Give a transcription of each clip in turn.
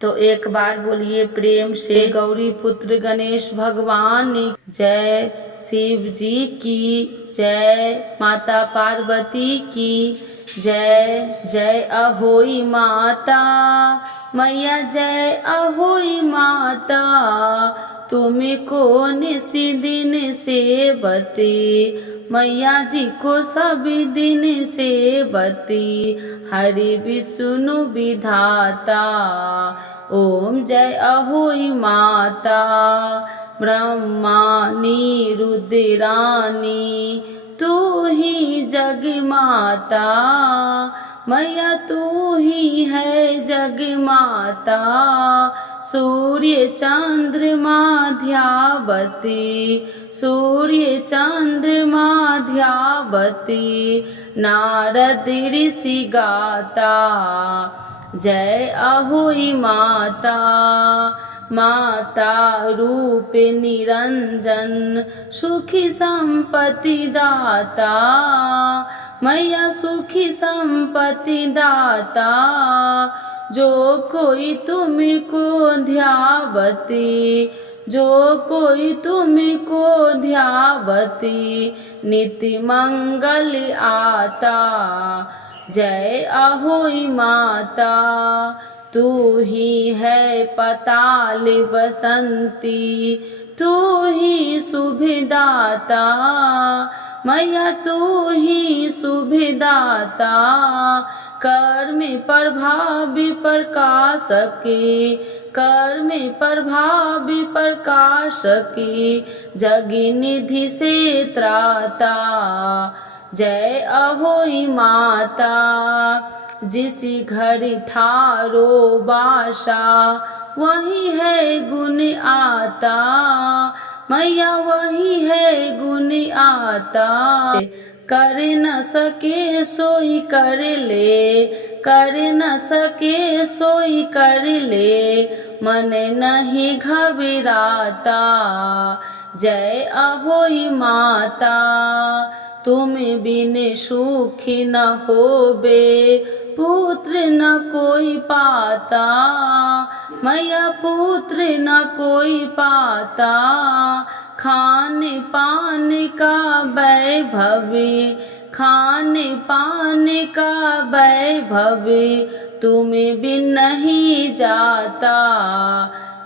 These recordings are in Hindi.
तो एक बार बोलिए प्रेम से गौरी पुत्र गणेश भगवान जय, शिव जी की जय, माता पार्वती की जय। जय अहोई माता मैया, जय अहोई माता, तुमको निसी दिन सेवती, मैया जी को सभी दिन सेवती, हरि विष्णु विधाता। ओम जय अहोई माता, ब्रह्मानी रुद्रानी, तू ही जग माता, मैया तू ही है जग माता, सूर्य चंद्रमा ध्यावती, सूर्य चंद्रमा ध्यावती, नारद ऋषि गाता। जय अहोई माता, माता रूप निरंजन, सुखी संपत्ति दाता, मैया सुखी संपत्ति दाता, जो कोई तुमको ध्यावती, जो कोई तुमको ध्यावती, नित्य मंगल आता। जय अहोई माता, तू ही है पताल बसंती, तू ही सुभदाता, मैया तू ही सुभदाता, कर्म प्रभावी प्रकाशकी, कर्म प्रभावी प्रकाशकी, जग निधि से त्राता। जय अहोई माता, जिस घर थारो बासा, वही है गुण आता, मैया वही है गुण आता, कर न सके सोई कर ले, कर न सके सोई कर ले, मन नहीं घबराता। जय अहोई माता, तुम बिन सुखी न होबे, पुत्र न कोई पाता, मैया पुत्र न कोई पाता, खान पान का वैभव, खान पान का वैभव, तुम बिन नहीं जाता।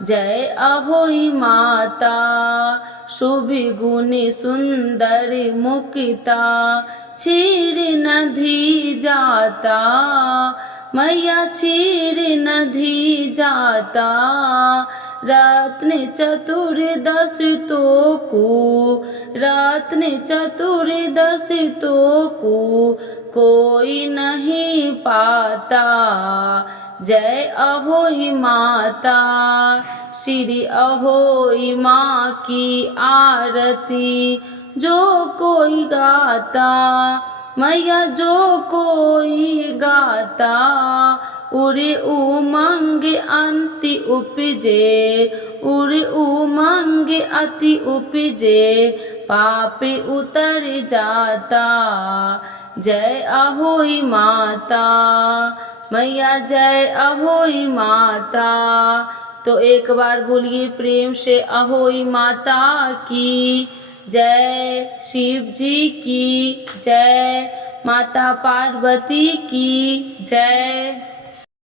जय अहोई माता, शुभ गुण सुंदर मुक्ता, क्षीर नदी जाता, मैया क्षीर नदी जाता, रत्न चतुर्दश तोकू, रत्न चतुर्दश तोकू, कोई नहीं पाता। जय अहोई माता, श्री अहोई माँ की आरती, जो कोई गाता, मैया जो कोई गाता, उड़े उमंग अंति उपजे, उड़े उमंग अति उपजे, पाप उतर जाता। जय अहोई माता मैया, जय अहोई माता। तो एक बार बोलिए प्रेम से अहोई माता की जय, शिव जी की जय, माता पार्वती की जय।